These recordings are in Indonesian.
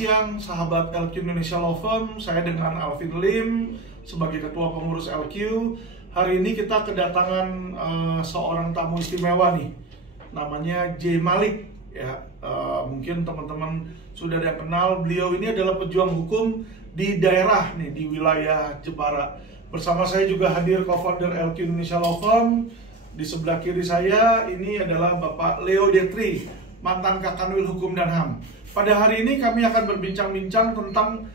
Siang sahabat LQ Indonesia Law Firm, saya dengan Alvin Lim sebagai ketua pengurus LQ. Hari ini kita kedatangan seorang tamu istimewa nih, namanya J. Malik ya. Mungkin teman-teman sudah ada yang kenal, beliau ini adalah pejuang hukum di daerah nih, di wilayah Jepara. Bersama saya juga hadir co-founder LQ Indonesia Law Firm. Di sebelah kiri saya ini adalah Bapak Leo Detri, mantan Kakanwil Hukum dan HAM. Pada hari ini kami akan berbincang-bincang tentang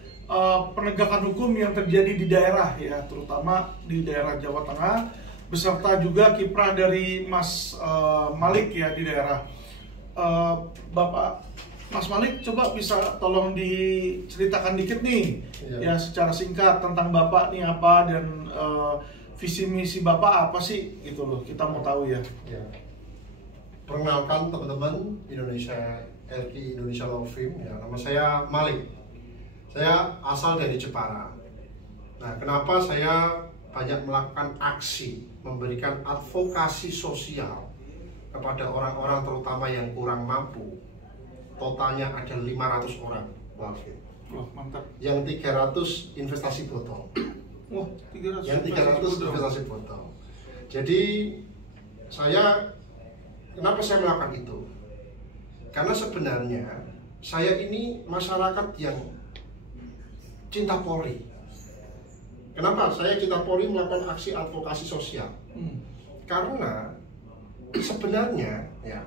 penegakan hukum yang terjadi di daerah ya, terutama di daerah Jawa Tengah, beserta juga kiprah dari Mas Malik ya di daerah. Bapak Mas Malik, coba bisa tolong diceritakan dikit nih ya secara singkat tentang Bapak nih apa dan visi misi Bapak apa sih gitu loh, kita mau tahu ya. Perkenalkan teman-teman LQ Indonesia Law Firm ya, nama saya Malik. Saya asal dari Jepara. Nah, kenapa saya banyak melakukan aksi memberikan advokasi sosial kepada orang-orang terutama yang kurang mampu. Totalnya ada 500 orang, Wah, mantap. Yang 300 investasi botol. Wah, 300 yang 300 investasi botol. Jadi kenapa saya melakukan itu? Karena sebenarnya saya ini masyarakat yang cinta Polri. Kenapa saya cinta Polri melakukan aksi advokasi sosial? Karena sebenarnya ya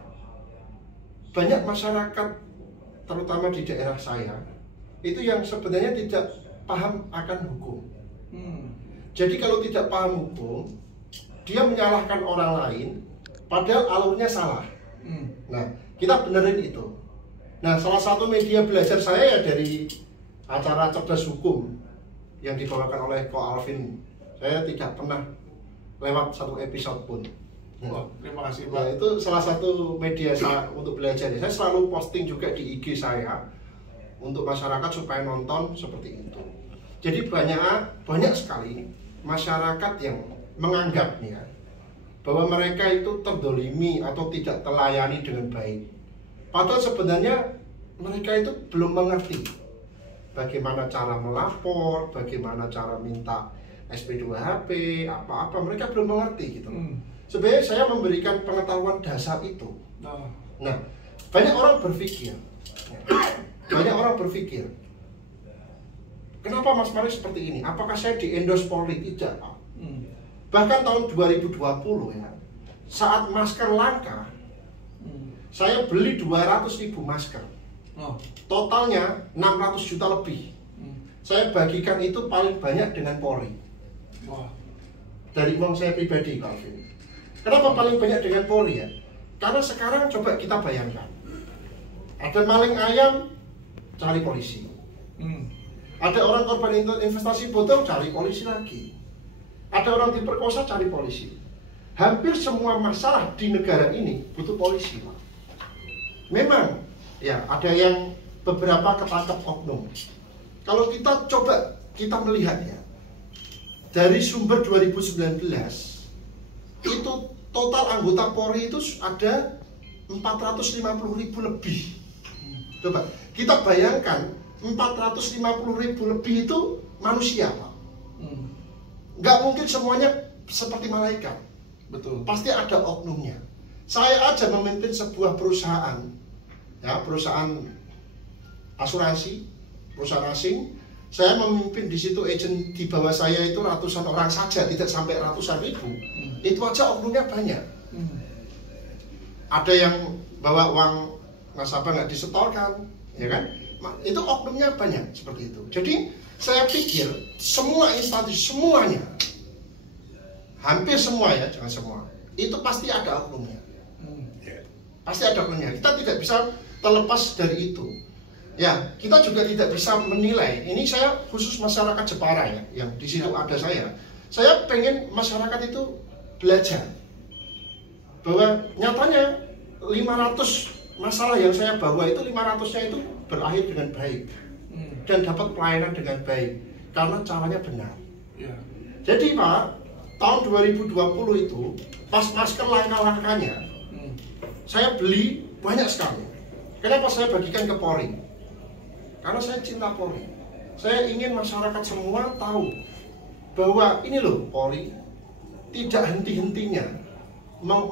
banyak masyarakat terutama di daerah saya itu yang sebenarnya tidak paham akan hukum. Jadi kalau tidak paham hukum, dia menyalahkan orang lain padahal alurnya salah. Nah, kita benerin itu. Nah, salah satu media belajar saya ya dari acara Cerdas Hukum yang dibawakan oleh Ko Alvin. Saya tidak pernah lewat satu episode pun. Wah, terima kasih Pak. Nah, itu salah satu media saya untuk belajar. Saya selalu posting juga di IG saya untuk masyarakat supaya nonton seperti itu. Jadi banyak sekali masyarakat yang menganggapnya bahwa mereka itu terdolimi atau tidak terlayani dengan baik. Padahal sebenarnya mereka itu belum mengerti bagaimana cara melapor, bagaimana cara minta SP2HP, apa-apa, mereka belum mengerti gitu. Sebenarnya saya memberikan pengetahuan dasar itu. Nah, banyak orang berpikir, kenapa Mas Malik seperti ini? Apakah saya di-endorse Polri? Tidak. Bahkan tahun 2020 ya, saat masker langka, saya beli 200.000 masker. Totalnya 600 juta lebih. Saya bagikan itu paling banyak dengan Polri. Dari uang saya pribadi, Calvin. Kenapa paling banyak dengan Polri ya? Karena sekarang coba kita bayangkan, ada maling ayam, cari polisi. Ada orang korban investasi bodong, cari polisi lagi. Ada orang diperkosa, cari polisi. Hampir semua masalah di negara ini butuh polisi, Pak. Memang, ya ada yang beberapa ketangkep oknum. Kalau kita coba melihat ya, dari sumber 2019 itu total anggota Polri itu ada 450.000 lebih. Coba kita bayangkan 450.000 lebih itu manusia, Pak. Nggak mungkin semuanya seperti malaikat. Betul. Pasti ada oknumnya. Saya aja memimpin sebuah perusahaan, ya perusahaan asuransi, perusahaan asing. Saya memimpin di situ agent di bawah saya itu ratusan orang saja, tidak sampai ratusan ribu. Itu aja oknumnya banyak. Ada yang bawa uang nasabah nggak disetorkan, ya kan? Itu oknumnya banyak seperti itu. Jadi saya pikir semua instansi, semuanya, hampir semua ya, jangan semua, itu pasti ada oknumnya. Pasti ada oknumnya. Kita tidak bisa terlepas dari itu. Ya, kita juga tidak bisa menilai. Ini saya khusus masyarakat Jepara ya, yang di situ ada saya. Saya pengen masyarakat itu belajar bahwa nyatanya 500 masalah yang saya bawa itu 500-nya itu berakhir dengan baik. Dan dapat pelayanan dengan baik karena caranya benar. Jadi Pak, tahun 2020 itu pas masker langka-langkanya, saya beli banyak sekali. Kenapa saya bagikan ke Polri? Karena saya cinta Polri. Saya ingin masyarakat semua tahu bahwa ini loh Polri tidak henti-hentinya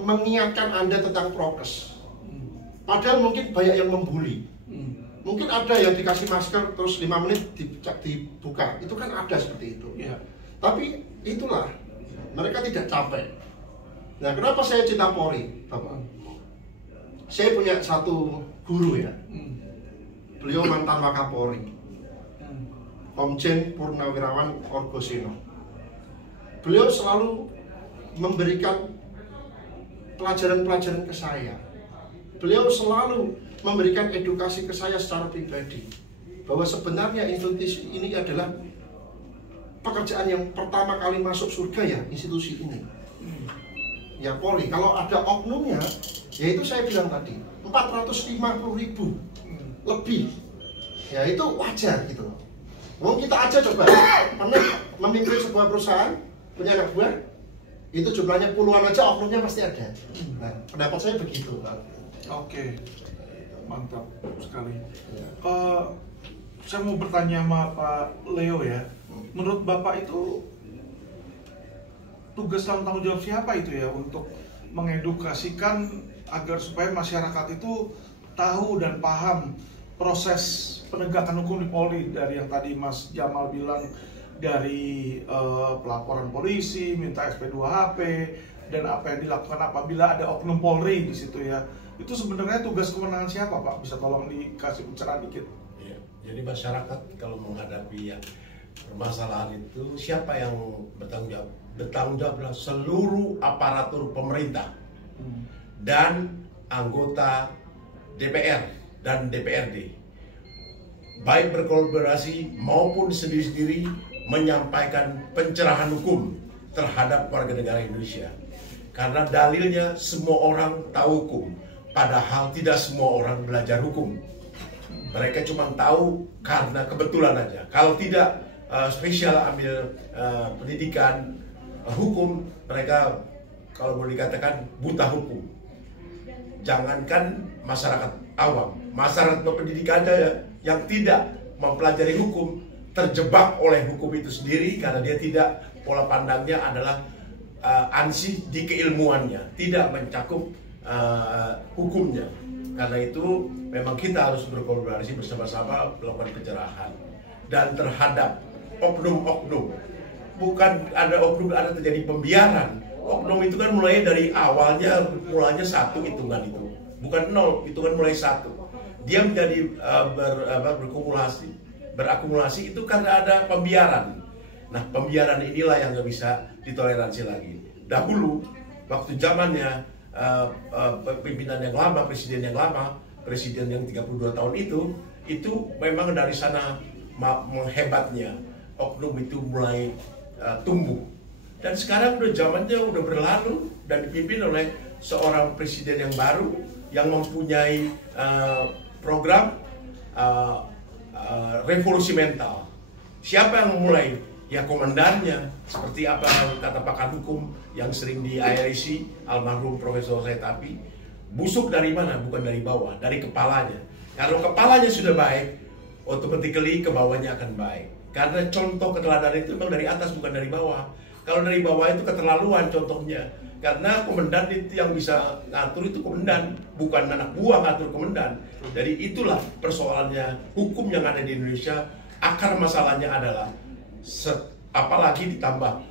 mengingatkan Anda tentang prokes. Padahal mungkin banyak yang membuli. Mungkin ada yang dikasih masker terus 5 menit dibuka. Itu kan ada seperti itu. Tapi itulah, mereka tidak capek. Nah, kenapa saya cinta Polri, Bapak? Saya punya satu guru ya. Beliau mantan Wakapolri, Komjen Purnawirawan Orgoseno. Beliau selalu memberikan pelajaran-pelajaran ke saya. Beliau selalu memberikan edukasi ke saya secara pribadi bahwa sebenarnya institusi ini adalah pekerjaan yang pertama kali masuk surga ya, institusi ini. Ya Polri, kalau ada oknumnya, yaitu saya bilang tadi 450.000 lebih, ya itu wajar gitu. Mau kita aja coba pernah memimpin sebuah perusahaan, punya anak buah, itu jumlahnya puluhan aja, oknumnya pasti ada. Nah, pendapat saya begitu. Oke, mantap sekali. Saya mau bertanya sama Pak Leo ya. Menurut Bapak itu tugas dan tanggung jawab siapa itu ya untuk mengedukasikan agar supaya masyarakat itu tahu dan paham proses penegakan hukum di Polri, dari yang tadi Mas Jamal bilang dari pelaporan polisi, minta SP2HP, dan apa yang dilakukan apabila ada oknum Polri di situ ya. Itu sebenarnya tugas kewenangan siapa, Pak? Bisa tolong dikasih pencerahan dikit. Ya, jadi masyarakat kalau menghadapi permasalahan itu, siapa yang bertanggung jawab? Bertanggung jawab adalah seluruh aparatur pemerintah dan anggota DPR dan DPRD, baik berkolaborasi maupun sendiri-sendiri menyampaikan pencerahan hukum terhadap warga negara Indonesia. Karena dalilnya semua orang tahu hukum, padahal tidak semua orang belajar hukum. Mereka cuma tahu karena kebetulan aja. Kalau tidak spesial ambil pendidikan hukum, mereka kalau boleh dikatakan buta hukum. Jangankan masyarakat awam, masyarakat berpendidikan aja yang tidak mempelajari hukum terjebak oleh hukum itu sendiri karena dia tidak, pola pandangnya adalah ansih di keilmuannya, tidak mencakup hukumnya. Karena itu memang kita harus berkolaborasi bersama-sama melakukan pencerahan dan terhadap oknum-oknum. Bukan ada oknum, ada terjadi pembiaran. Oknum itu kan mulai dari awalnya, mulanya 1 hitungan itu, bukan 0, hitungan mulai 1. Dia menjadi berakumulasi itu karena ada pembiaran. Nah, pembiaran inilah yang nggak bisa ditoleransi lagi. Dahulu, waktu zamannya pimpinan yang lama, presiden yang 32 tahun itu memang dari sana menghebatnya oknum itu mulai tumbuh. Dan sekarang udah zamannya udah berlalu dan dipimpin oleh seorang presiden yang baru yang mempunyai program revolusi mental. Siapa yang memulai? Ya komandannya. Seperti apa kata pakar hukum yang sering di IRC, almarhum Profesor Saitapi, busuk dari mana? Bukan dari bawah, dari kepalanya. Kalau kepalanya sudah baik, automatically ke bawahnya akan baik. Karena contoh keteladanan itu memang dari atas, bukan dari bawah. Kalau dari bawah itu keterlaluan contohnya. Karena komandan itu yang bisa ngatur itu komandan, bukan anak buah ngatur komandan. Jadi itulah persoalannya hukum yang ada di Indonesia. Akar masalahnya adalah apalagi ditambah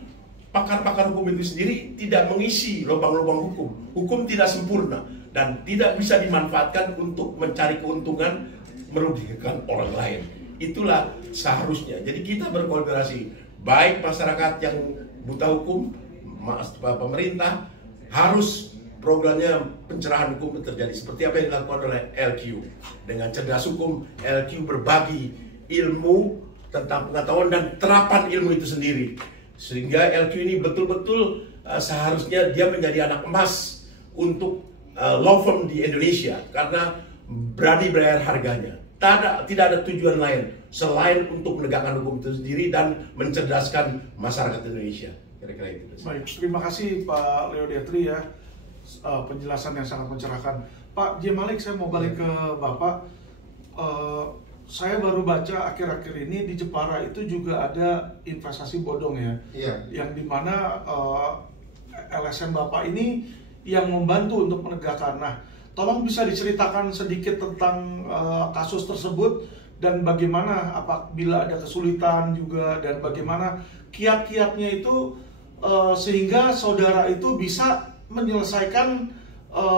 pakar-pakar hukum itu sendiri tidak mengisi lubang-lubang hukum. Hukum tidak sempurna dan tidak bisa dimanfaatkan untuk mencari keuntungan merugikan orang lain. Itulah seharusnya. Jadi kita berkolaborasi, baik masyarakat yang buta hukum, pemerintah harus programnya pencerahan hukum terjadi seperti apa yang dilakukan oleh LQ. Dengan cerdas hukum, LQ berbagi ilmu tentang pengetahuan dan terapan ilmu itu sendiri, sehingga LQ ini betul-betul seharusnya dia menjadi anak emas untuk law firm di Indonesia karena berani bayar harganya. Tidak ada tujuan lain selain untuk menegakkan hukum itu sendiri dan mencerdaskan masyarakat Indonesia. Kira-kira itu. Baik, terima kasih Pak Leo Detri ya, penjelasan yang sangat mencerahkan. Pak J. Malik, saya mau balik ke Bapak. saya baru baca akhir-akhir ini di Jepara itu juga ada investasi bodong ya. Iya. Yang dimana LSM Bapak ini yang membantu untuk menegakkan. Nah, tolong bisa diceritakan sedikit tentang kasus tersebut dan bagaimana apabila ada kesulitan juga dan bagaimana kiat-kiatnya itu sehingga saudara itu bisa menyelesaikan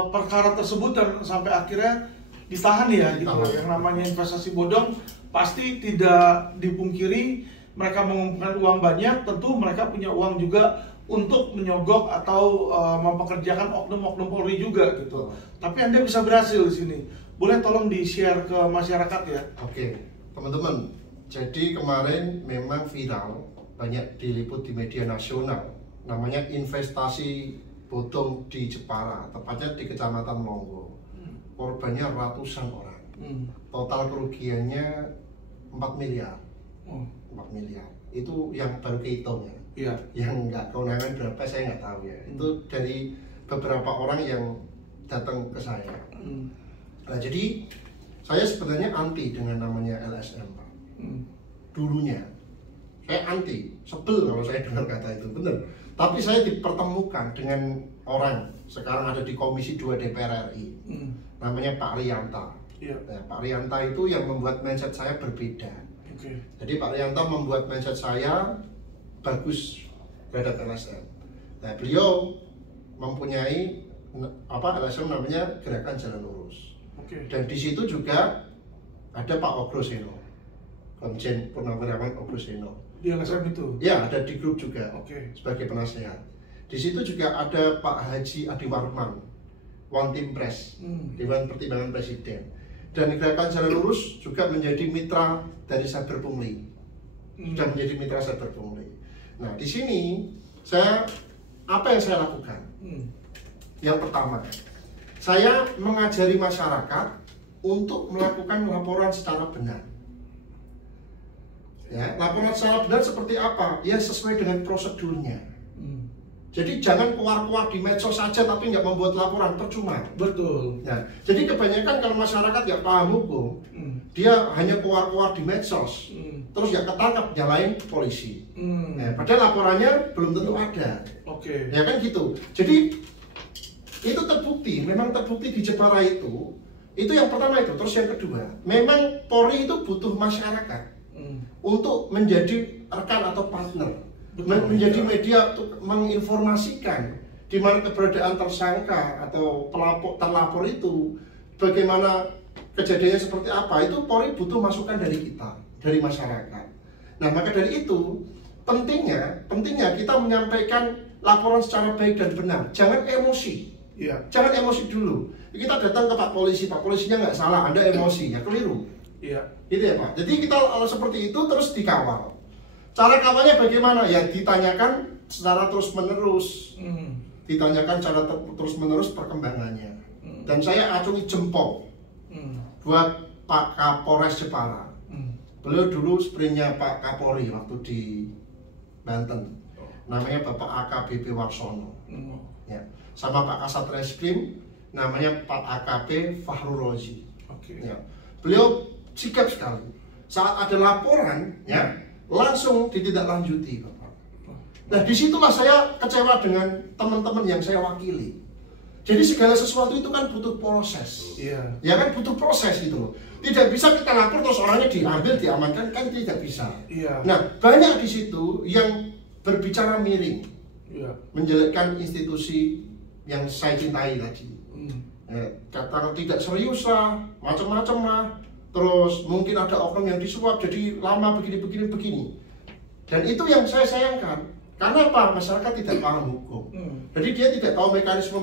perkara tersebut dan sampai akhirnya ditahan ya gitu. Yang namanya investasi bodong pasti tidak dipungkiri, mereka mengumpulkan uang banyak, tentu mereka punya uang juga untuk menyogok atau mempekerjakan oknum-oknum Polri juga gitu. Tapi Anda bisa berhasil di sini. Boleh tolong di-share ke masyarakat ya? Oke, teman-teman. Jadi kemarin memang viral, banyak diliput di media nasional. Namanya investasi bodong di Jepara, tepatnya di Kecamatan Longgo. Korbannya ratusan orang. Total kerugiannya 4 miliar. 4 miliar. Itu yang baru kehitung ya. Iya. Yang nggak keunangan berapa saya nggak tahu ya. Itu dari beberapa orang yang datang ke saya. Nah, jadi saya sebenarnya anti dengan namanya LSM, Pak. Dulunya saya anti, sebel kalau saya dengar kata itu, benar. Tapi saya dipertemukan dengan orang sekarang ada di Komisi 2 DPR RI, namanya Pak Rianta. Nah, Pak Rianta itu yang membuat mindset saya berbeda. Jadi Pak Rianta membuat mindset saya bagus terhadap LSM. Nah, beliau mempunyai LSM namanya Gerakan Jalan Lurus. Dan di situ juga ada Pak Ogroseno, Komjen Purnawirawan Ogroseno. Di LSM itu? Ya, ada di grup juga sebagai penasehat. Di situ juga ada Pak Haji Adiwarman, One Team Press, Dewan Pertimbangan Presiden. Dan Gerakan Jalan Lurus juga menjadi mitra dari Saber Pungli. Sudah menjadi mitra Saber Pungli. Nah, di sini apa yang saya lakukan? Yang pertama, saya mengajari masyarakat untuk melakukan laporan secara benar. Ya, laporan secara benar seperti apa? Ya, sesuai dengan prosedurnya. Jadi jangan keluar-keluar di medsos saja tapi nggak membuat laporan, percuma. Betul. Nah, jadi kebanyakan kalau masyarakat nggak paham hukum, dia hanya keluar-keluar di medsos, terus nggak ketangkap, nyalain polisi. Nah, padahal laporannya belum tentu ada. Ya kan gitu. Jadi itu terbukti, memang terbukti di Jepara itu yang pertama itu. Terus yang kedua, memang Polri itu butuh masyarakat untuk menjadi rekan atau partner. Menjadi media untuk menginformasikan di mana keberadaan tersangka atau terlapor itu, bagaimana kejadiannya seperti apa, itu Polri butuh masukan dari kita, dari masyarakat. Nah, maka dari itu pentingnya kita menyampaikan laporan secara baik dan benar, jangan emosi. Jangan emosi dulu. Kita datang ke Pak Polisi, Pak Polisinya nggak salah, Anda emosi, ya keliru. Gitu ya Pak. Jadi kita seperti itu terus dikawal. Cara kawalnya bagaimana? Ya ditanyakan secara terus-menerus. Ditanyakan secara terus-menerus perkembangannya. Dan saya acungi jempol buat Pak Kapolres Jepara. Beliau dulu sebenarnya Pak Kapolri waktu di Banten. Namanya Bapak AKBP Warsono. Ya. Sama Pak Kasat Reskrim namanya Pak AKP Fahru Rozi. Ya. Beliau sigap sekali. Saat ada laporan, ya langsung ditindaklanjuti, Bapak. Nah, disitulah saya kecewa dengan teman-teman yang saya wakili. Jadi segala sesuatu itu kan butuh proses. Ya kan butuh proses gitu loh. Tidak bisa kita lapor terus orangnya diambil, diamankan, kan tidak bisa. Nah, banyak di situ yang berbicara miring, menjelekkan institusi yang saya cintai tadi. Kata tidak serius lah, macam-macam lah. Terus mungkin ada oknum yang disuap jadi lama begini. Dan itu yang saya sayangkan. Karena apa? Masyarakat tidak paham hukum. Jadi dia tidak tahu mekanisme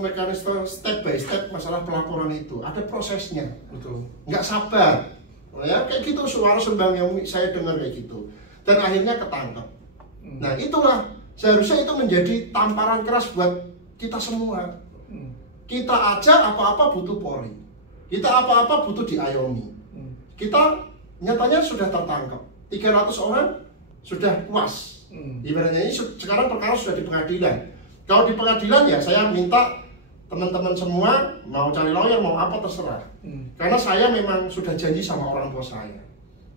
step by step masalah pelaporan itu. Ada prosesnya. Betul. Nggak sabar. Ya kayak gitu suara sembang yang saya dengar kayak gitu. Dan akhirnya ketangkap. Nah itulah seharusnya itu menjadi tamparan keras buat kita semua. Kita aja apa-apa butuh Polri. Kita apa-apa butuh diayomi. Kita nyatanya sudah tertangkap 300 orang sudah puas. Ibaratnya ini sekarang perkara sudah di pengadilan. Kalau di pengadilan ya saya minta teman-teman semua mau cari lawyer mau apa terserah. Karena saya memang sudah janji sama orang tua saya.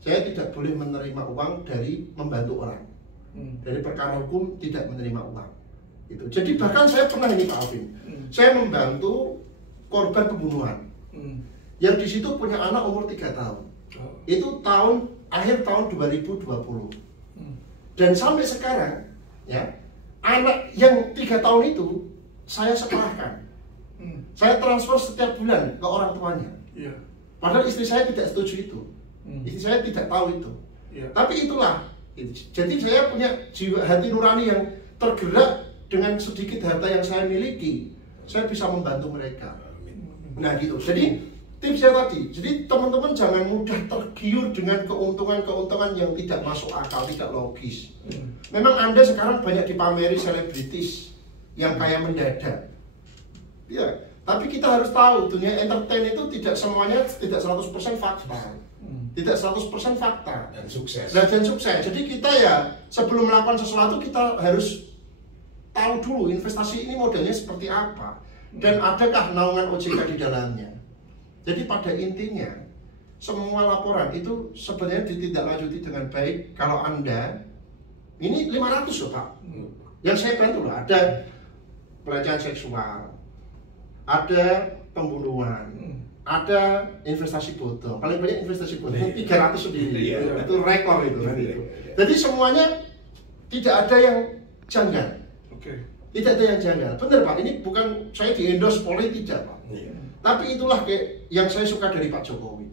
saya tidak boleh menerima uang dari membantu orang. Dari perkara hukum tidak menerima uang. Itu. Jadi bahkan saya pernah ini Pak Alvin, saya membantu korban pembunuhan. Yang di situ punya anak umur 3 tahun. Itu akhir tahun 2020. Dan sampai sekarang, ya, anak yang 3 tahun itu saya sekolahkan. Saya transfer setiap bulan ke orang tuanya. Padahal istri saya tidak setuju itu. Istri saya tidak tahu itu. Tapi itulah. Jadi saya punya jiwa hati nurani yang tergerak dengan sedikit harta yang saya miliki. Saya bisa membantu mereka. Nah gitu. Jadi tipsnya tadi. Jadi teman-teman jangan mudah tergiur dengan keuntungan-keuntungan yang tidak masuk akal, tidak logis. Memang Anda sekarang banyak dipameri selebritis yang kaya mendadak. Ya, tapi kita harus tahu dunia entertain itu tidak semuanya tidak 100% fakta. Tidak 100% fakta dan sukses. Dan sukses. Jadi kita ya sebelum melakukan sesuatu kita harus tahu dulu investasi ini modelnya seperti apa dan adakah naungan OJK di dalamnya. Jadi pada intinya semua laporan itu sebenarnya ditindaklanjuti dengan baik kalau Anda ini 500 loh Pak. Yang saya bantu loh, ada pelecehan seksual, ada pembunuhan, ada investasi bodong. Paling banyak investasi bodong 300 sendiri. Itu rekor itu kan itu. Jadi semuanya tidak ada yang janggal. Tidak ada yang janggal. Benar Pak, ini bukan saya di-endorse Polri tidak Pak. Tapi itulah yang saya suka dari Pak Jokowi.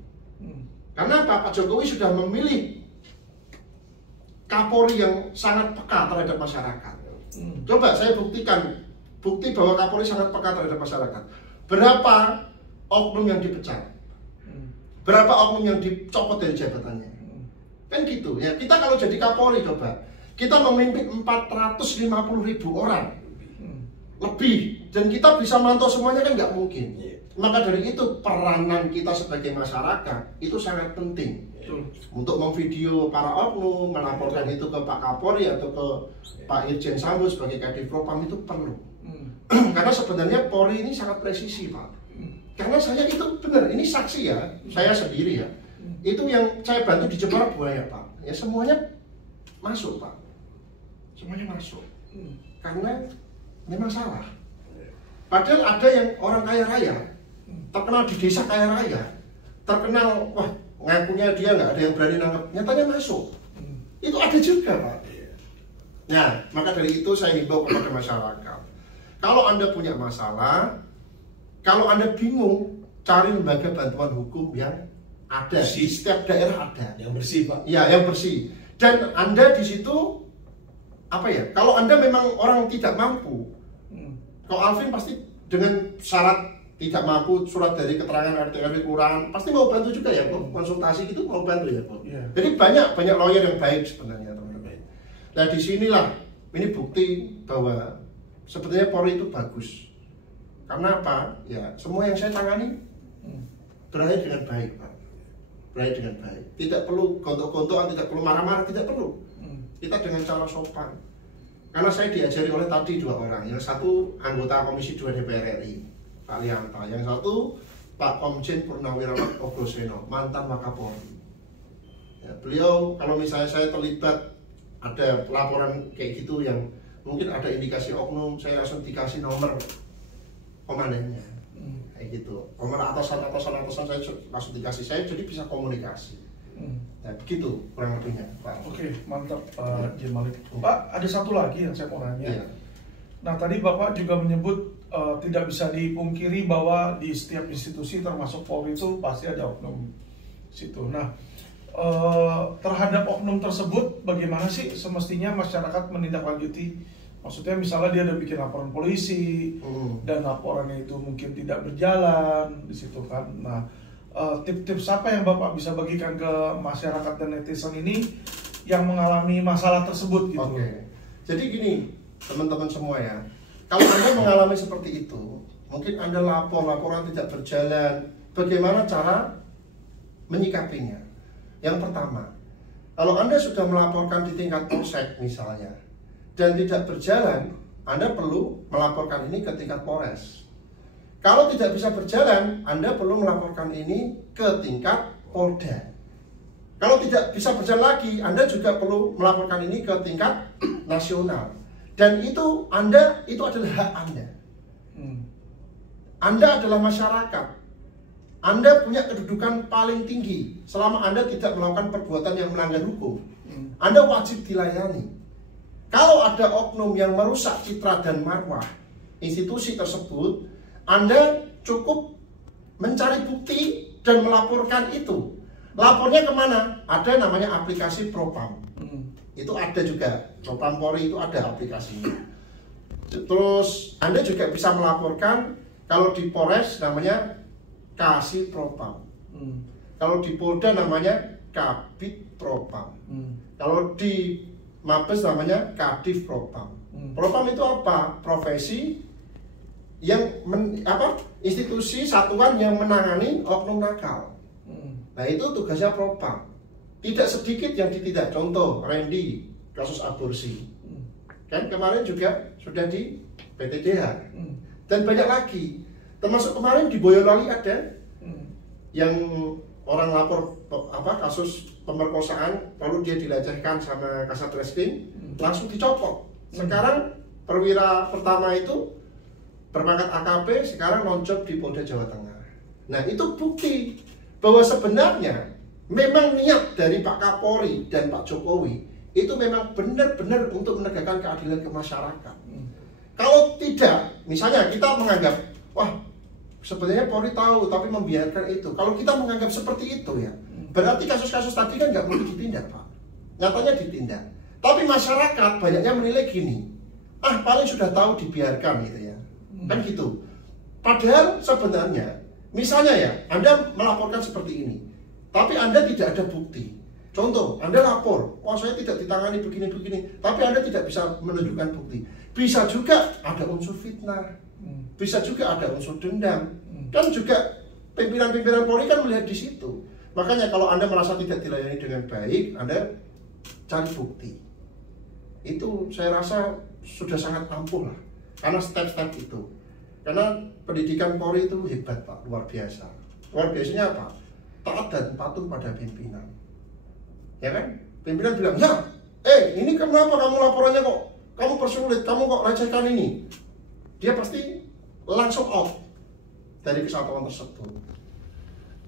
Karena Pak Jokowi sudah memilih Kapolri yang sangat peka terhadap masyarakat. Coba saya buktikan bukti bahwa Kapolri sangat peka terhadap masyarakat. Berapa oknum yang dipecat, berapa oknum yang dicopot dari jabatannya, kan gitu ya. Kita kalau jadi Kapolri coba, kita memimpin 450.000 orang lebih, dan kita bisa mantau semuanya kan nggak mungkin. Maka dari itu peranan kita sebagai masyarakat itu sangat penting untuk memvideo para oknum, melaporkan itu ke Pak Kapolri atau ke Pak Irjen Sambo sebagai Kadif Propam itu perlu. Karena sebenarnya Polri ini sangat presisi Pak. Karena saya itu benar, ini saksi ya, saya sendiri ya. Itu yang saya bantu di Jepara Buaya Pak. Ya semuanya masuk Pak. Semuanya masuk. Karena memang salah. Padahal ada yang orang kaya raya, terkenal di desa kaya raya, terkenal, wah ngakunya dia nggak ada yang berani nangkep, nyatanya masuk. Itu ada juga Pak. Nah, maka dari itu saya himbau kepada masyarakat. Kalau Anda punya masalah, kalau Anda bingung, cari lembaga bantuan hukum yang ada di setiap daerah ada. Yang bersih Pak. Ya, yang bersih. Dan Anda di situ apa ya? Kalau Anda memang orang tidak mampu, kalau Alvin pasti dengan syarat tidak mampu, surat dari keterangan RT RW kelurahan, pasti mau bantu juga ya, kok konsultasi gitu mau bantu ya, kok. Jadi banyak lawyer yang baik sebenarnya teman-teman. Nah disinilah ini bukti bahwa sebenarnya Polri itu bagus. Karena apa? Ya semua yang saya tangani berakhir dengan baik Pak. Berakhir dengan baik. Tidak perlu gontok-gontokan, tidak perlu marah-marah, tidak perlu. Kita dengan cara sopan. Karena saya diajari oleh tadi 2 orang. Yang satu anggota Komisi 2 DPR RI, Pak Lianta. Yang satu Pak Komjen Purnawirawan Ogoseno, mantan Wakapolri. Ya, beliau kalau misalnya saya terlibat ada laporan kayak gitu yang mungkin ada indikasi oknum, saya langsung dikasih nomor komandannya. Kayak gitu. Nomor atasan saya langsung dikasih, saya jadi bisa komunikasi. Nah, begitu kurang lebihnya Pak. Oke, mantap Pak Jemalik. Pak, ada satu lagi yang saya mau nanya. Iya. Nah, tadi Bapak juga menyebut tidak bisa dipungkiri bahwa di setiap institusi termasuk Polri itu pasti ada oknum situ. Nah, terhadap oknum tersebut bagaimana sih semestinya masyarakat menindaklanjuti? Maksudnya misalnya dia ada bikin laporan polisi dan laporannya itu mungkin tidak berjalan di situ kan. Nah, tips-tips apa yang Bapak bisa bagikan ke masyarakat dan netizen ini yang mengalami masalah tersebut gitu? Oke. Jadi gini, teman-teman semua ya. Kalau Anda mengalami seperti itu, mungkin Anda laporan tidak berjalan, bagaimana cara menyikapinya? Yang pertama, kalau Anda sudah melaporkan di tingkat polsek misalnya, dan tidak berjalan, Anda perlu melaporkan ini ke tingkat Polres. Kalau tidak bisa berjalan, Anda perlu melaporkan ini ke tingkat Polda. Kalau tidak bisa berjalan lagi, Anda juga perlu melaporkan ini ke tingkat nasional. Dan itu adalah hak Anda. Anda adalah masyarakat. Anda punya kedudukan paling tinggi. Selama Anda tidak melakukan perbuatan yang melanggar hukum, Anda wajib dilayani. Kalau ada oknum yang merusak citra dan marwah institusi tersebut, Anda cukup mencari bukti dan melaporkan itu. Lapornya kemana? Ada namanya aplikasi Propam. Itu ada juga, Propam Polri itu ada aplikasinya. Terus Anda juga bisa melaporkan, kalau di Polres namanya Kasih Propam. Kalau di Polda namanya Kabid Propam. Kalau di Mabes namanya Kadif Propam. Propam itu apa? Profesi yang institusi satuan yang menangani oknum nakal. Nah itu tugasnya Propam. Tidak sedikit yang ditindak. Contoh Randy, kasus aborsi. Kan kemarin juga sudah di PTDH. Dan banyak lagi. Termasuk kemarin di Boyolali ada yang orang lapor kasus pemerkosaan, lalu dia dilecehkan sama Kasat Reskrim, langsung dicopot. Sekarang perwira pertama itu berpangkat AKP, sekarang non-job di Polda Jawa Tengah. Nah itu bukti bahwa sebenarnya memang niat dari Pak Kapolri dan Pak Jokowi itu memang benar-benar untuk menegakkan keadilan ke masyarakat. Kalau tidak, misalnya kita menganggap, wah sebenarnya Polri tahu tapi membiarkan itu. Kalau kita menganggap seperti itu ya, berarti kasus-kasus tadi kan nggak perlu ditindak Pak. Nyatanya ditindak. Tapi masyarakat banyaknya menilai gini, paling sudah tahu dibiarkan gitu ya. Kan gitu. Padahal sebenarnya misalnya ya, Anda melaporkan seperti ini, tapi Anda tidak ada bukti. Contoh, Anda lapor, wah saya tidak ditangani begini-begini, tapi Anda tidak bisa menunjukkan bukti. Bisa juga ada unsur fitnah, bisa juga ada unsur dendam, dan juga pimpinan-pimpinan Polri kan melihat di situ. Makanya kalau Anda merasa tidak dilayani dengan baik, Anda cari bukti. Itu saya rasa sudah sangat ampuh lah, karena step-step itu. Karena pendidikan Polri itu hebat Pak, luar biasa. Luar biasanya apa? Taat dan patuh pada pimpinan. Ya kan? Pimpinan bilang, ya, ini kenapa kamu laporannya kok? Kamu persulit, kamu kok lecehkan ini? Dia pasti langsung out dari kesatuan tersebut.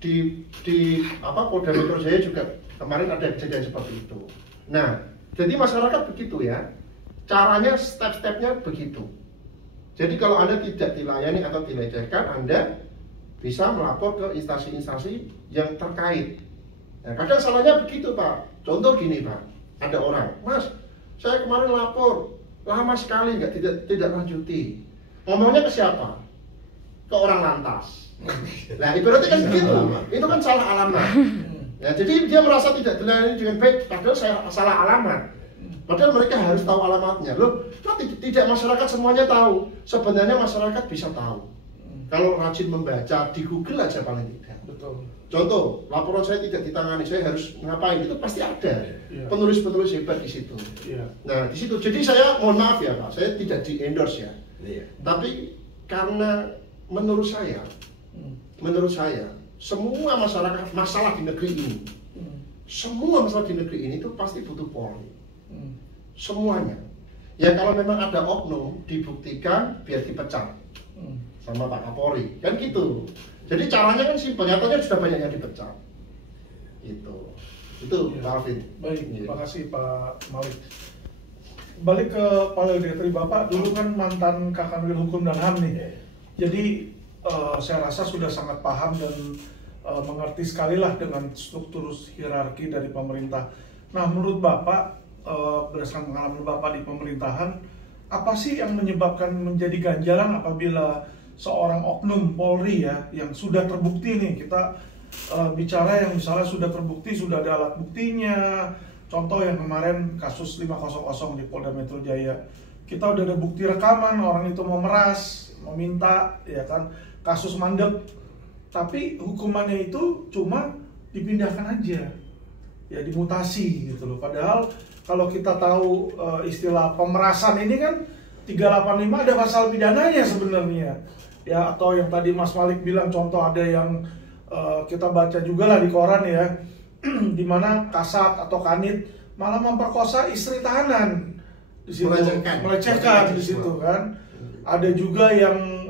Di Polda Metro Jaya juga kemarin ada kejadian seperti itu. Nah, jadi masyarakat begitu ya. Caranya, step-stepnya begitu. Jadi kalau Anda tidak dilayani atau dilecehkan, Anda bisa melapor ke instansi-instansi yang terkait. Nah, kadang salahnya begitu Pak. Contoh gini Pak, ada orang, Mas, saya kemarin lapor, lama sekali tidak lanjuti. Ngomongnya ke siapa? Ke orang lantas. Nah, ibaratnya kan begitu. Itu kan salah alamat. Ya, jadi dia merasa tidak dilayani dengan baik, padahal saya salah alamat. Padahal mereka harus tahu alamatnya. Loh, tidak masyarakat semuanya tahu. Sebenarnya masyarakat bisa tahu. Kalau rajin membaca di Google aja paling tidak. Betul. Contoh, laporan saya tidak ditangani, saya harus ngapain? Itu pasti ada. Penulis-penulis hebat di situ. Nah, di situ. Jadi saya mohon maaf ya Pak, saya tidak di-endorse ya. Tapi karena menurut saya semua masalah di negeri ini, semua masalah di negeri ini itu pasti butuh Polri. Semuanya. Ya kalau memang ada oknum, dibuktikan biar dipecat sama Pak Kapolri, kan gitu. Jadi caranya kan simpel, nyatanya sudah banyak yang dipecat. Itu ya. Pak Alvin. Baik, terima kasih Pak Malik. Balik ke panel direktori Bapak, dulu kan mantan Kakanwil Hukum dan HAM nih. Jadi saya rasa sudah sangat paham dan mengerti sekali lah dengan struktur hierarki dari pemerintah. Nah, menurut Bapak, berdasarkan pengalaman Bapak di pemerintahan, apa sih yang menyebabkan menjadi ganjalan apabila seorang oknum Polri ya yang sudah terbukti nih, kita bicara yang misalnya sudah terbukti, sudah ada alat buktinya. Contoh yang kemarin kasus 500 di Polda Metro Jaya, kita udah ada bukti rekaman orang itu mau meras, meminta, ya kan, kasus mandek, tapi hukumannya itu cuma dipindahkan aja, ya dimutasi gitu loh. Padahal kalau kita tahu istilah pemerasan ini kan 385 ada pasal pidananya sebenarnya. Ya, atau yang tadi Mas Malik bilang contoh ada yang kita baca juga lah di koran ya, di mana kasat atau kanit malah memperkosa istri tahanan di situ, melecehkan di situ kan. Ada juga yang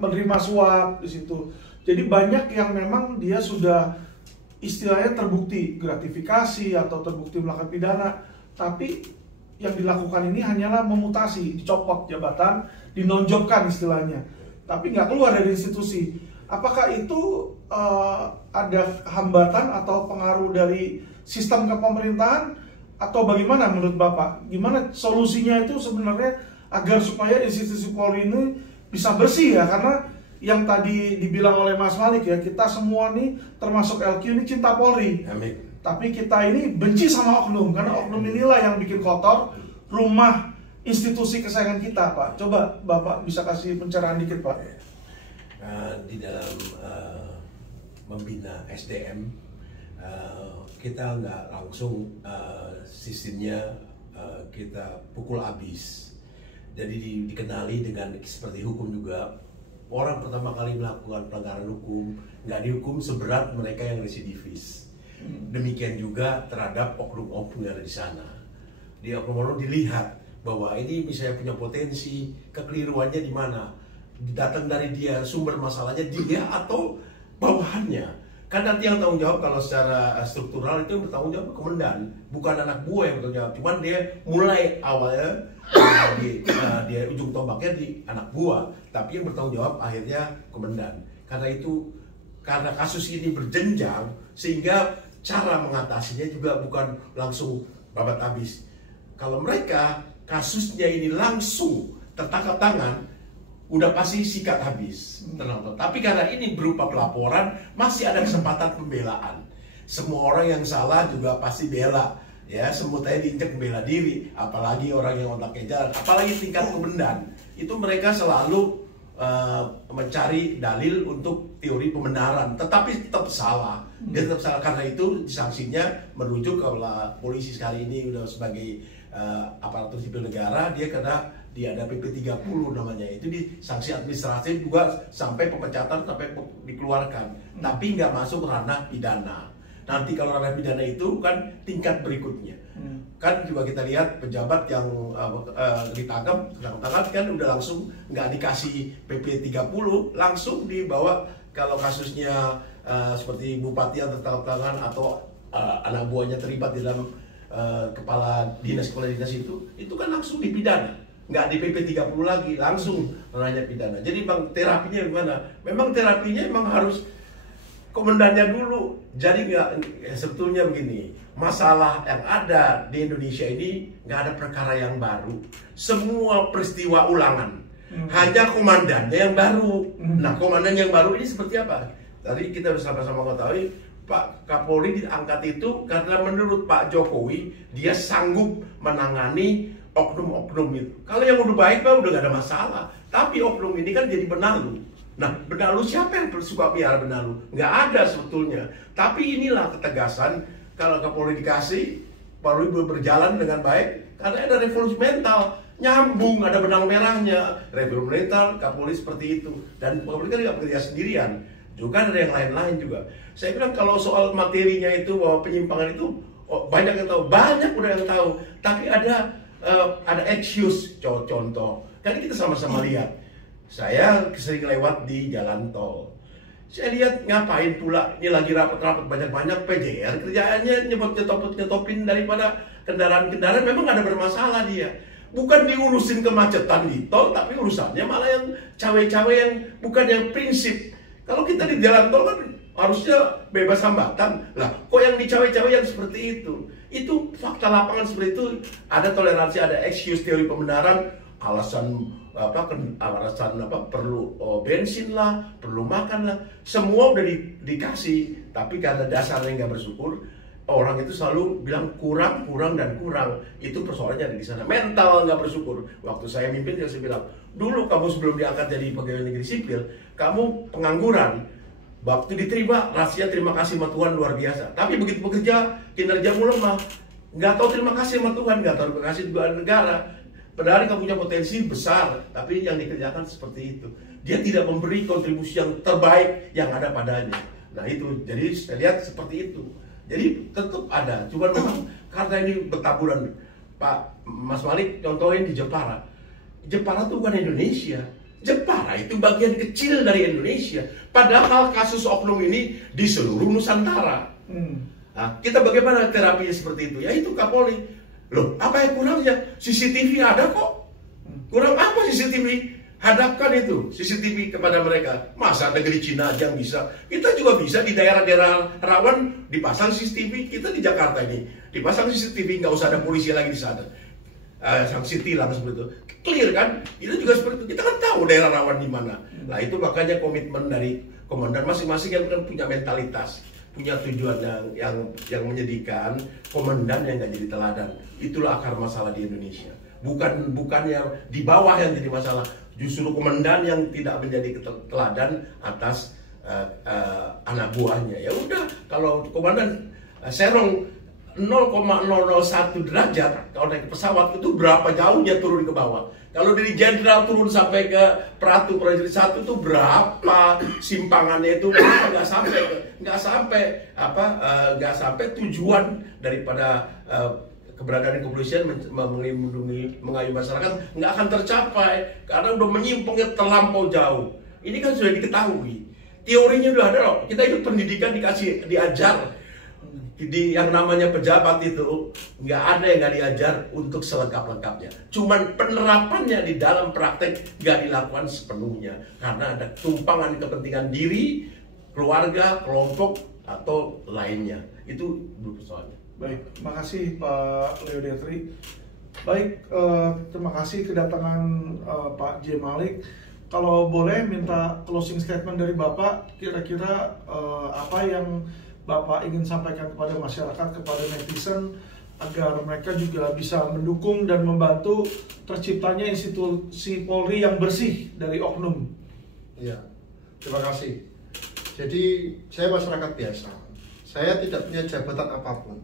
menerima suap di situ. Jadi banyak yang memang dia sudah istilahnya terbukti gratifikasi atau terbukti melakukan pidana, tapi yang dilakukan ini hanyalah memutasi, dicopot jabatan, dinonjolkan istilahnya, tapi nggak keluar dari institusi. Apakah itu ada hambatan atau pengaruh dari sistem kepemerintahan atau bagaimana menurut Bapak? Gimana solusinya itu sebenarnya agar supaya institusi Polri ini bisa bersih ya? Karena yang tadi dibilang oleh Mas Malik ya, kita semua nih termasuk LQ ini cinta Polri. Amin. Tapi kita ini benci sama oknum, karena oknum inilah yang bikin kotor rumah institusi kesayangan kita, Pak. Coba Bapak bisa kasih pencerahan dikit, Pak. Di dalam membina SDM, kita nggak langsung sistemnya kita pukul habis. Jadi dikenali dengan seperti hukum juga, orang pertama kali melakukan pelanggaran hukum nggak dihukum seberat mereka yang residivis. Demikian juga terhadap oknum-oknum yang ada di sana. Di oknum-oknum dilihat bahwa ini misalnya punya potensi, kekeliruannya di mana, datang dari dia, sumber masalahnya dia atau bawahannya. Kan nanti yang tanggung jawab kalau secara struktural itu yang bertanggung jawab komandan, bukan anak buah yang bertanggung jawab. Cuman dia mulai awalnya dia ujung tombaknya di anak buah, tapi yang bertanggung jawab akhirnya komandan. Karena itu, karena kasus ini berjenjang, sehingga cara mengatasinya juga bukan langsung babat habis. Kalau mereka kasusnya ini langsung tertangkap tangan, udah pasti sikat habis. Tapi karena ini berupa pelaporan, masih ada kesempatan pembelaan. Semua orang yang salah juga pasti bela, ya. Semut aja diinjak bela diri, apalagi orang yang otaknya jalan, apalagi tingkat komandan. Itu mereka selalu mencari dalil untuk teori pembenaran, tetapi tetap salah. Dia tetap salah, karena itu sanksinya merujuk kalau polisi sekali ini udah sebagai aparatur sipil negara, dia kena ada PP 30 namanya. Itu di sanksi administratif juga sampai pemecatan, sampai dikeluarkan. Tapi nggak masuk ranah pidana. Nanti kalau ranah pidana itu kan tingkat berikutnya. Kan juga kita lihat pejabat yang ditangkap kan udah langsung nggak dikasih PP 30, langsung dibawa. Kalau kasusnya seperti bupati yang tertangkap tangan atau anak buahnya terlibat di dalam kepala dinas itu kan langsung dipidana, nggak di PP 30 lagi, langsung ranahnya pidana. Jadi bang, terapinya gimana? Memang terapinya memang harus komandannya dulu. Jadi nggak, sebetulnya begini, masalah yang ada di Indonesia ini nggak ada perkara yang baru, semua peristiwa ulangan. Hanya komandannya yang baru. Nah, komandan yang baru ini seperti apa? Tadi kita bersama-sama mengetahui Pak Kapolri diangkat itu karena menurut Pak Jokowi dia sanggup menangani oknum-oknum itu. Kalau yang udah baik Pak udah gak ada masalah. Tapi oknum ini kan jadi benalu. Nah, benalu siapa yang suka piara benalu? Nggak ada sebetulnya. Tapi inilah ketegasan. Kalau Kapolri dikasih, Polri berjalan dengan baik karena ada revolusi mental. Nyambung, ada benang merahnya. Revolusi mental, Kapolri seperti itu. Dan Kapolri kan tidak bekerja sendirian. Juga ada yang lain-lain juga. Saya bilang kalau soal materinya itu bahwa penyimpangan itu banyak yang tahu, banyak udah yang tahu. Tapi ada excuse, contoh. Kan kita sama-sama lihat. Saya sering lewat di jalan tol. Saya lihat ngapain pula, ini lagi rapat-rapat banyak-banyak PJR, kerjaannya nyetopin daripada kendaraan-kendaraan memang ada bermasalah dia. Bukan diurusin kemacetan di tol, tapi urusannya malah yang cawe-cawe yang bukan yang prinsip. Kalau kita di jalan tol kan harusnya bebas hambatan. Lah, kok yang dicawe-cawe yang seperti itu? Itu fakta lapangan seperti itu. Ada toleransi, ada excuse, teori pembenaran, alasan perlu bensin lah, perlu makan lah. Semua udah dikasih, tapi karena dasarnya nggak bersyukur, orang itu selalu bilang kurang. Itu persoalannya ada di sana. Mental nggak bersyukur. Waktu saya mimpin, saya bilang, dulu kamu sebelum diangkat jadi pegawai negeri sipil, kamu pengangguran. Waktu diterima, rahasia terima kasih sama Tuhan luar biasa. Tapi begitu bekerja, kinerjamu lemah. Nggak tahu terima kasih sama Tuhan, nggak tahu terima kasih juga negara. Padahal kamu punya potensi besar, tapi yang dikerjakan seperti itu. Dia tidak memberi kontribusi yang terbaik yang ada padanya. Nah itu, jadi saya lihat seperti itu. Jadi tetap ada, cuma memang karena ini bertaburan. Pak Mas Malik contohin di Jepara. Jepara itu bukan Indonesia. Jepara itu bagian kecil dari Indonesia. Padahal kasus oknum ini di seluruh Nusantara. Nah, kita bagaimana terapinya seperti itu? Ya itu Kapolri. Loh, apa yang kurangnya? CCTV ada kok. Kurang apa CCTV? Hadapkan itu CCTV kepada mereka. Masa negeri Cina aja yang bisa? Kita juga bisa di daerah-daerah rawan dipasang CCTV. Kita di Jakarta ini dipasang CCTV, nggak usah ada polisi lagi di sana. Sanksi tilang seperti itu. Clear kan? Itu juga seperti itu. Kita kan tahu daerah rawan di mana. Nah itu makanya komitmen dari komandan masing-masing kan punya mentalitas, punya tujuan yang menyedihkan. Komandan yang nggak jadi teladan. Itulah akar masalah di Indonesia. Bukan yang di bawah yang jadi masalah. Justru komandan yang tidak menjadi teladan atas anak buahnya. Ya udah, kalau komandan serong 0,001 derajat kalau naik pesawat itu berapa jauh dia turun ke bawah. Kalau dari jenderal turun sampai ke Pratu Prajurit 1 itu berapa simpangannya itu nggak sampai tujuan daripada keberadaan kepolisian melindungi, mengayomi masyarakat nggak akan tercapai karena udah menyimpangnya terlampau jauh. Ini kan sudah diketahui, teorinya udah ada loh. Kita itu pendidikan diajar di yang namanya pejabat itu nggak ada yang nggak diajar untuk selengkap-lengkapnya. Cuman penerapannya di dalam praktek nggak dilakukan sepenuhnya karena ada tumpangan kepentingan diri, keluarga, kelompok atau lainnya. Itu dulu soalnya. Baik, terima kasih Pak Leo Detri. Baik, terima kasih kedatangan Pak J. Malik. Kalau boleh minta closing statement dari Bapak, kira-kira apa yang Bapak ingin sampaikan kepada masyarakat, kepada netizen, agar mereka juga bisa mendukung dan membantu terciptanya institusi Polri yang bersih dari oknum. Iya, terima kasih. Jadi saya masyarakat biasa, saya tidak punya jabatan apapun.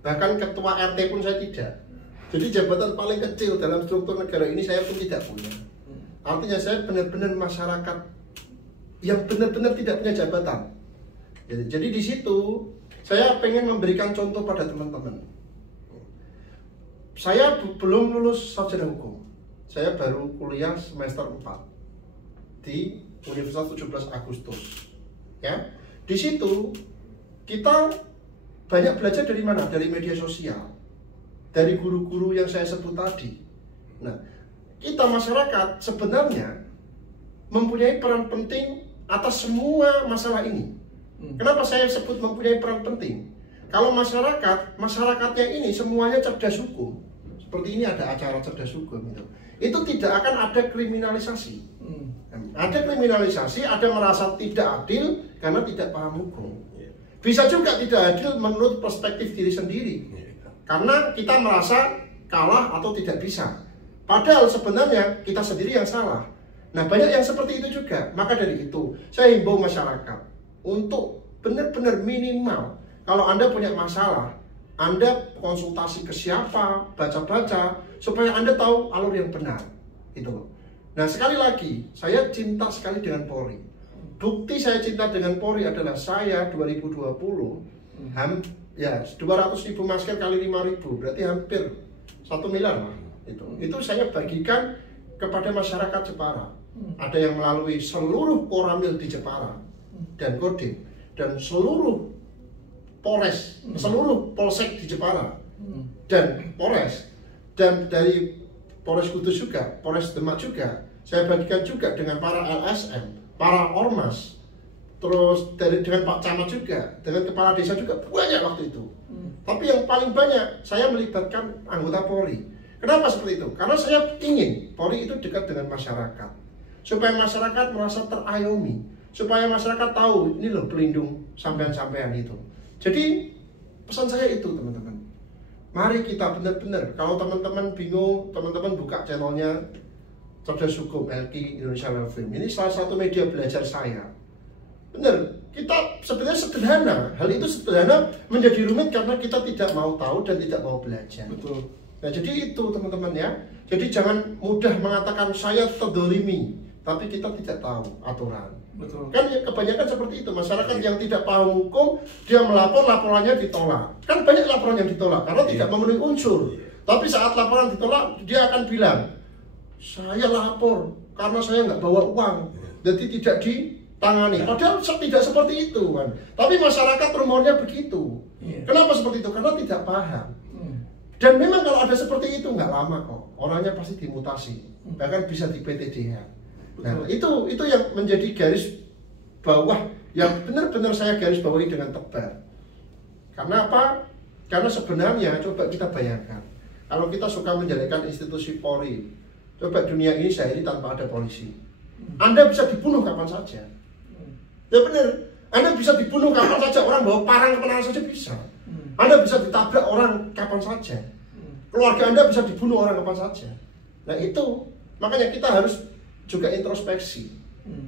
Bahkan ketua RT pun saya tidak. Jadi jabatan paling kecil dalam struktur negara ini saya pun tidak punya. Artinya saya benar-benar masyarakat yang benar-benar tidak punya jabatan. Jadi di situ saya pengen memberikan contoh pada teman-teman. Saya belum lulus sarjana hukum. Saya baru kuliah semester 4 di Universitas 17 Agustus. Ya, di situ kita banyak belajar dari mana? Dari media sosial, dari guru-guru yang saya sebut tadi. Nah, kita masyarakat sebenarnya mempunyai peran penting atas semua masalah ini. Kenapa saya sebut mempunyai peran penting? Kalau masyarakatnya ini semuanya cerdas hukum, seperti ini ada acara cerdas hukum itu tidak akan ada kriminalisasi. Ada kriminalisasi, ada merasa tidak adil karena tidak paham hukum. Bisa juga tidak adil menurut perspektif diri sendiri, karena kita merasa kalah atau tidak bisa. Padahal sebenarnya kita sendiri yang salah. Nah, banyak yang seperti itu juga. Maka dari itu, saya himbau masyarakat untuk benar-benar minimal, kalau Anda punya masalah, Anda konsultasi ke siapa, baca-baca, supaya Anda tahu alur yang benar. Itu loh. Nah, sekali lagi, saya cinta sekali dengan Polri. Bukti saya cinta dengan Polri adalah saya 2020 200.000 masker kali 5.000, berarti hampir 1 miliar lah. Itu saya bagikan kepada masyarakat Jepara. Ada yang melalui seluruh koramil di Jepara dan Kodim dan seluruh Polres, seluruh Polsek di Jepara dan Polres, dan dari Polres Kudus juga, Polres Demak juga. Saya bagikan juga dengan para LSM, para ormas, terus dengan Pak Camat juga, dengan kepala desa juga, banyak waktu itu. Tapi yang paling banyak saya melibatkan anggota Polri. Kenapa seperti itu? Karena saya ingin Polri itu dekat dengan masyarakat, supaya masyarakat merasa terayomi, supaya masyarakat tahu ini loh pelindung sampean-sampean itu. Jadi pesan saya itu teman-teman, mari kita benar-benar, kalau teman-teman bingung, teman-teman buka channelnya Cerdas Hukum LQ Indonesia Live Film. Ini salah satu media belajar saya. Benar, kita sebenarnya sederhana. Hal itu sederhana menjadi rumit karena kita tidak mau tahu dan tidak mau belajar. Betul. Nah, jadi itu teman-teman ya. Jadi jangan mudah mengatakan saya terdolimi, tapi kita tidak tahu aturan. Betul. Kan kebanyakan seperti itu, masyarakat yang tidak paham hukum, dia melapor, laporannya ditolak. Kan banyak laporan yang ditolak karena tidak memenuhi unsur. Tapi saat laporan ditolak, dia akan bilang, saya lapor karena saya nggak bawa uang, jadi tidak ditangani. Padahal tidak seperti itu kan. Tapi masyarakat rumornya begitu. Kenapa seperti itu? Karena tidak paham. Dan memang kalau ada seperti itu nggak lama kok, orangnya pasti dimutasi, bahkan bisa di PTDH. Nah, itu yang menjadi garis bawah yang benar-benar saya garis bawahi dengan tebal. Karena apa? Karena sebenarnya coba kita bayangkan, kalau kita suka menjadikan institusi Polri, coba dunia ini sehari tanpa ada polisi, Anda bisa dibunuh kapan saja. Ya benar, Anda bisa dibunuh kapan saja, orang bawa parang kemana saja bisa. Anda bisa ditabrak orang kapan saja, keluarga Anda bisa dibunuh orang kapan saja. Nah itu, makanya kita harus juga introspeksi.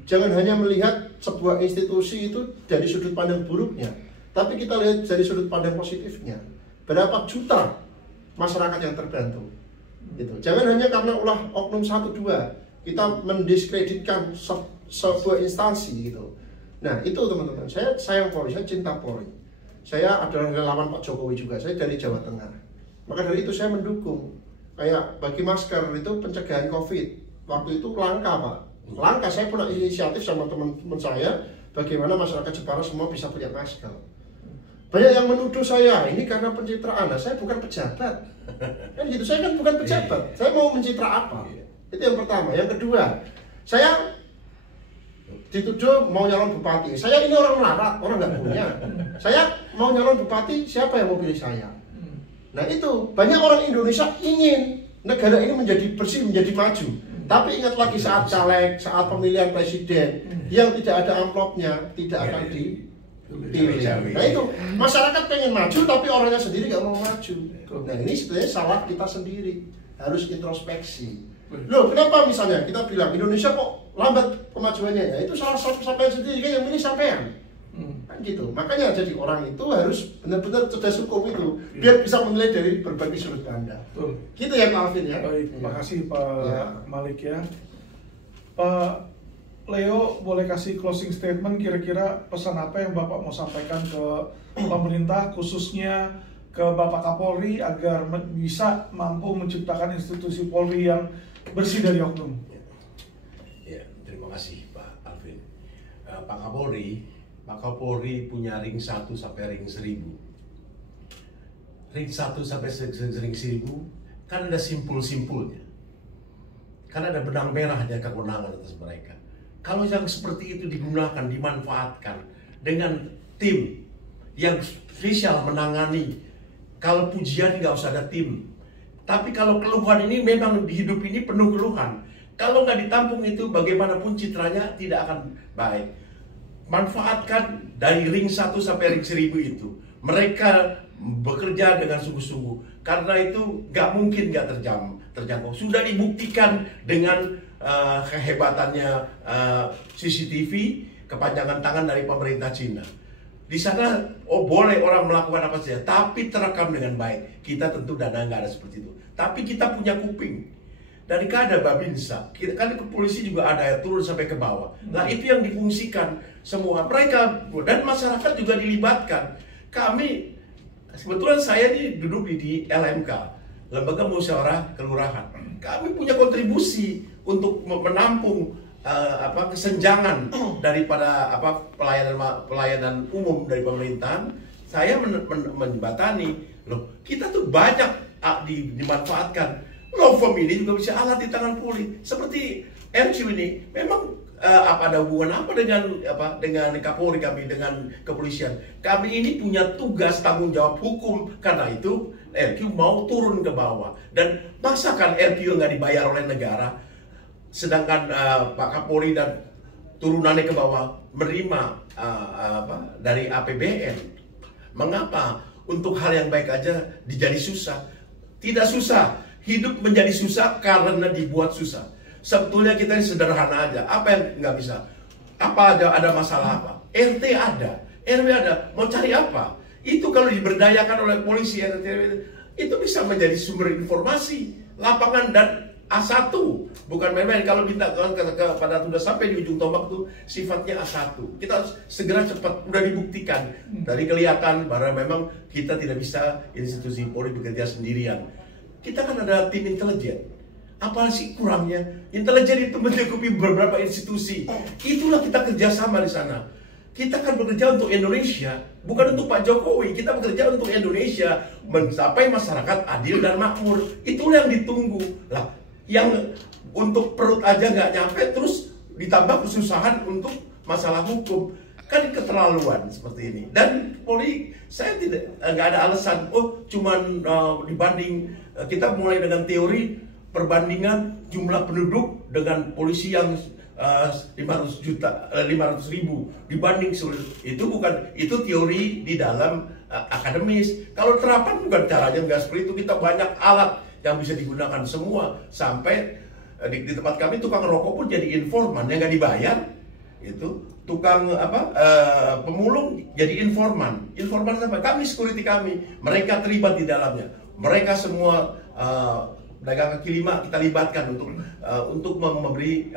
Jangan hanya melihat sebuah institusi itu dari sudut pandang buruknya, tapi kita lihat dari sudut pandang positifnya. Berapa juta masyarakat yang terbantu. Gitu. Jangan hanya karena ulah oknum 1-2 kita mendiskreditkan sebuah instansi gitu. Nah itu teman-teman, saya sayang Polri, saya cinta Polri. Saya adalah relawan Pak Jokowi juga, saya dari Jawa Tengah. Maka dari itu saya mendukung. Kayak bagi masker itu pencegahan COVID. Waktu itu langka Pak, langka. Saya punya inisiatif sama teman-teman saya, bagaimana masyarakat Jepara semua bisa punya masker. Banyak yang menuduh saya, ini karena pencitraan. Nah, saya bukan pejabat. Kan gitu, saya kan bukan pejabat. Saya mau mencitra apa? Itu yang pertama. Yang kedua, saya dituduh mau nyalon bupati. Saya ini orang melarat, orang nggak punya. Saya mau nyalon bupati, siapa yang mau pilih saya? Nah itu, banyak orang Indonesia ingin negara ini menjadi bersih, menjadi maju. Tapi ingat lagi saat caleg, saat pemilihan presiden yang tidak ada amplopnya, tidak akan dipilih. Nah itu, masyarakat pengen maju tapi orangnya sendiri nggak mau maju. Nah ini sebenarnya salah kita sendiri, harus introspeksi. Loh kenapa misalnya kita bilang Indonesia kok lambat kemajuannya? Ya itu salah satu sampean sendiri kan yang milih sampean. Kan gitu. Makanya jadi orang itu harus benar-benar cerdas hukum itu biar bisa menilai dari berbagai sudut pandang. Gitu ya Pak Alvin ya. Baik, terima kasih Pak Malik ya. Pak Leo boleh kasih closing statement, kira-kira pesan apa yang Bapak mau sampaikan ke pemerintah, khususnya ke Bapak Kapolri agar bisa mampu menciptakan institusi Polri yang bersih dari oknum. Ya, terima kasih Pak Alvin. Pak Kapolri punya ring 1 sampai ring 1000. Ring 1 sampai ring 1000 kan ada simpul-simpulnya. Kan ada benang merahnya kewenangan atas mereka. Kalau yang seperti itu digunakan, dimanfaatkan dengan tim yang spesial menangani. Kalau pujian nggak usah ada tim. Tapi kalau keluhan ini memang di hidup ini penuh keluhan. Kalau nggak ditampung itu bagaimanapun citranya tidak akan baik. Manfaatkan dari ring 1 sampai ring 1000 itu. Mereka bekerja dengan sungguh-sungguh. Karena itu nggak mungkin nggak terjangkau. Sudah dibuktikan dengan kehebatannya CCTV, kepanjangan tangan dari pemerintah Cina. Di sana boleh orang melakukan apa saja, tapi terekam dengan baik. Kita tentu dana nggak ada seperti itu. Tapi kita punya kuping. Dari kada Babinsa, kan polisi juga ada yang turun sampai ke bawah. Nah itu yang difungsikan semua mereka dan masyarakat juga dilibatkan. Kami kebetulan saya ini duduk di LMK, Lembaga Musyawarah Kelurahan. Kami punya kontribusi untuk menampung kesenjangan daripada pelayanan umum dari pemerintahan. Saya menjembatani, loh kita tuh banyak dimanfaatkan. Law firm ini juga bisa alat di tangan Polri. Seperti RQ ini, memang ada hubungan apa dengan Kapolri kami, dengan kepolisian? Kami ini punya tugas tanggung jawab hukum, karena itu RQ mau turun ke bawah. Dan masa kan RQ nggak dibayar oleh negara, sedangkan Pak Kapolri dan turunannya ke bawah menerima dari APBN. Mengapa untuk hal yang baik aja dijadi susah? Tidak susah. Hidup menjadi susah karena dibuat susah. Sebetulnya kita ini sederhana aja. Apa yang nggak bisa? Apa ada masalah apa? RT ada, RW ada. Mau cari apa? Itu kalau diberdayakan oleh polisi RT itu bisa menjadi sumber informasi lapangan dan A1, bukan main-main. Kalau minta pada sudah sampai di ujung tombak tuh sifatnya A1. Kita harus segera cepat, udah dibuktikan dari kelihatan bahwa memang kita tidak bisa institusi Polri bekerja sendirian. Kita kan ada tim intelijen. Apa sih kurangnya? Intelijen itu mencukupi beberapa institusi. Itulah kita kerjasama di sana. Kita kan bekerja untuk Indonesia, bukan untuk Pak Jokowi. Kita bekerja untuk Indonesia, mencapai masyarakat adil dan makmur. Itulah yang ditunggu. Lah, yang untuk perut aja nggak nyampe, terus ditambah kesusahan untuk masalah hukum, kan keterlaluan seperti ini. Dan Polri, saya nggak ada alasan. Oh, cuman dibanding kita mulai dengan teori perbandingan jumlah penduduk dengan polisi yang 500.000 dibanding itu bukan, itu teori di dalam akademis. Kalau terapan bukan caranya nggak seperti itu. Kita banyak alat yang bisa digunakan semua, sampai di tempat kami tukang rokok pun jadi informan yang nggak dibayar. Itu tukang pemulung jadi informan. Informan apa? Kami, security kami, mereka terlibat di dalamnya. Mereka semua pedagang kaki lima kita libatkan untuk memberi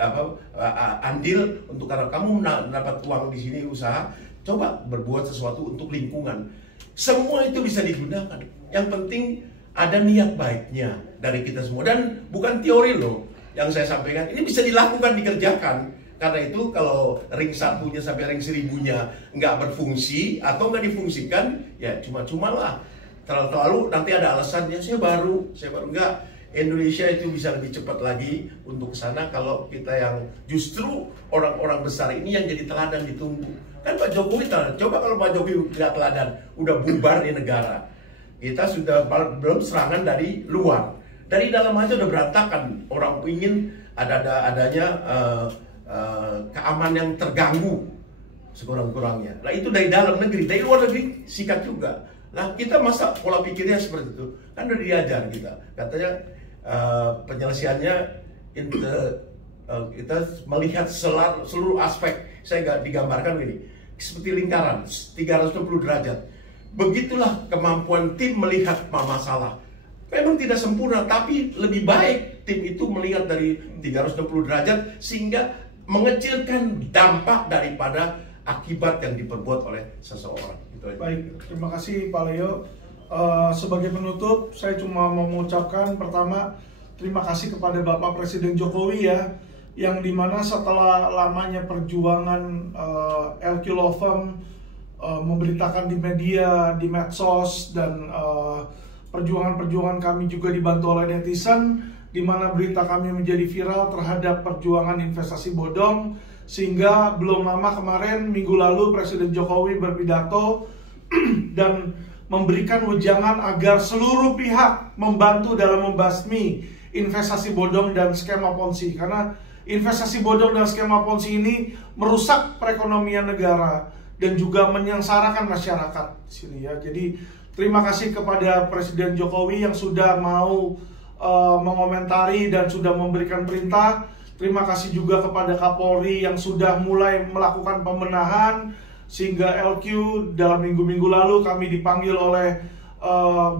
andil untuk, karena kamu dapat uang di sini usaha, coba berbuat sesuatu untuk lingkungan. Semua itu bisa digunakan. Yang penting ada niat baiknya dari kita semua, dan bukan teori loh yang saya sampaikan. Ini bisa dilakukan, dikerjakan. Karena itu kalau ring 1-nya sampai ring 1000-nya nggak berfungsi atau nggak difungsikan, ya cuma-cuma lah. Terlalu nanti ada alasannya, saya baru nggak. Indonesia itu bisa lebih cepat lagi untuk ke sana kalau kita yang justru orang-orang besar ini yang jadi teladan ditunggu. Kan Pak Jokowi teladan. Coba kalau Pak Jokowi nggak teladan, udah bubar di negara. Kita sudah belum serangan dari luar, dari dalam aja udah berantakan. Orang ingin adanya keamanan yang terganggu sekurang-kurangnya. Nah itu dari dalam negeri, dari luar negeri sikat juga. Nah kita masa pola pikirnya seperti itu? Kan udah diajar kita. Katanya penyelesaiannya kita melihat seluruh aspek. Saya nggak digambarkan begini, seperti lingkaran 360 derajat. Begitulah kemampuan tim melihat masalah. Memang tidak sempurna, tapi lebih baik tim itu melihat dari 360 derajat sehingga mengecilkan dampak daripada akibat yang diperbuat oleh seseorang. Gitu. Baik, terima kasih Pak Leo. Sebagai penutup, saya cuma mau mengucapkan pertama, terima kasih kepada Bapak Presiden Jokowi ya, yang dimana setelah lamanya perjuangan LQ Law Firm memberitakan di media, di medsos, dan perjuangan-perjuangan kami juga dibantu oleh netizen, di mana berita kami menjadi viral terhadap perjuangan investasi bodong, sehingga belum lama kemarin, minggu lalu, Presiden Jokowi berpidato dan memberikan wejangan agar seluruh pihak membantu dalam membasmi investasi bodong dan skema ponzi, karena investasi bodong dan skema ponzi ini merusak perekonomian negara dan juga menyengsarakan masyarakat di sini ya. Jadi terima kasih kepada Presiden Jokowi yang sudah mau mengomentari dan sudah memberikan perintah. Terima kasih juga kepada Kapolri yang sudah mulai melakukan pembenahan, sehingga LQ dalam minggu-minggu lalu kami dipanggil oleh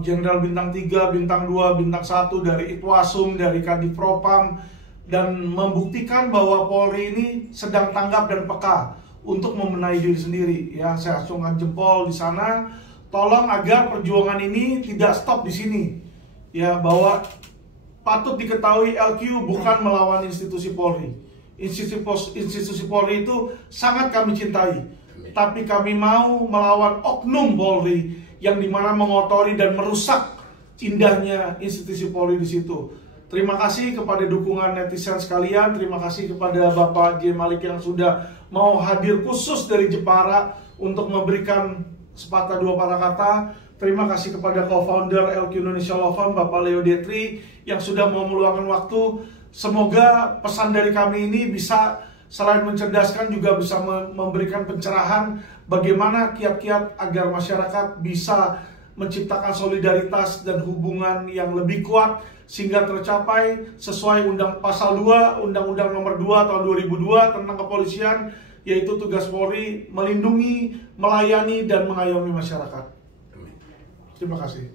Jenderal Bintang 3, Bintang 2, Bintang 1 dari Itwasum, dari Kadif Propam, dan membuktikan bahwa Polri ini sedang tanggap dan peka untuk membenahi diri sendiri. Ya, saya acungkan jempol di sana. Tolong agar perjuangan ini tidak stop di sini. Ya, bahwa patut diketahui LQ bukan melawan institusi Polri. Institusi Polri itu sangat kami cintai. Tapi kami mau melawan oknum Polri yang dimana mengotori dan merusak indahnya institusi Polri di situ. Terima kasih kepada dukungan netizen sekalian. Terima kasih kepada Bapak J. Malik yang sudah mau hadir khusus dari Jepara untuk memberikan sepatah dua patah kata. Terima kasih kepada co-founder LQ Indonesia Law Firm, Bapak Leo Detri, yang sudah mau meluangkan waktu. Semoga pesan dari kami ini bisa selain mencerdaskan juga bisa memberikan pencerahan bagaimana kiat-kiat agar masyarakat bisa menciptakan solidaritas dan hubungan yang lebih kuat sehingga tercapai sesuai pasal 2 Undang-Undang Nomor 2 Tahun 2002 tentang kepolisian, yaitu tugas Polri melindungi, melayani, dan mengayomi masyarakat. Terima kasih.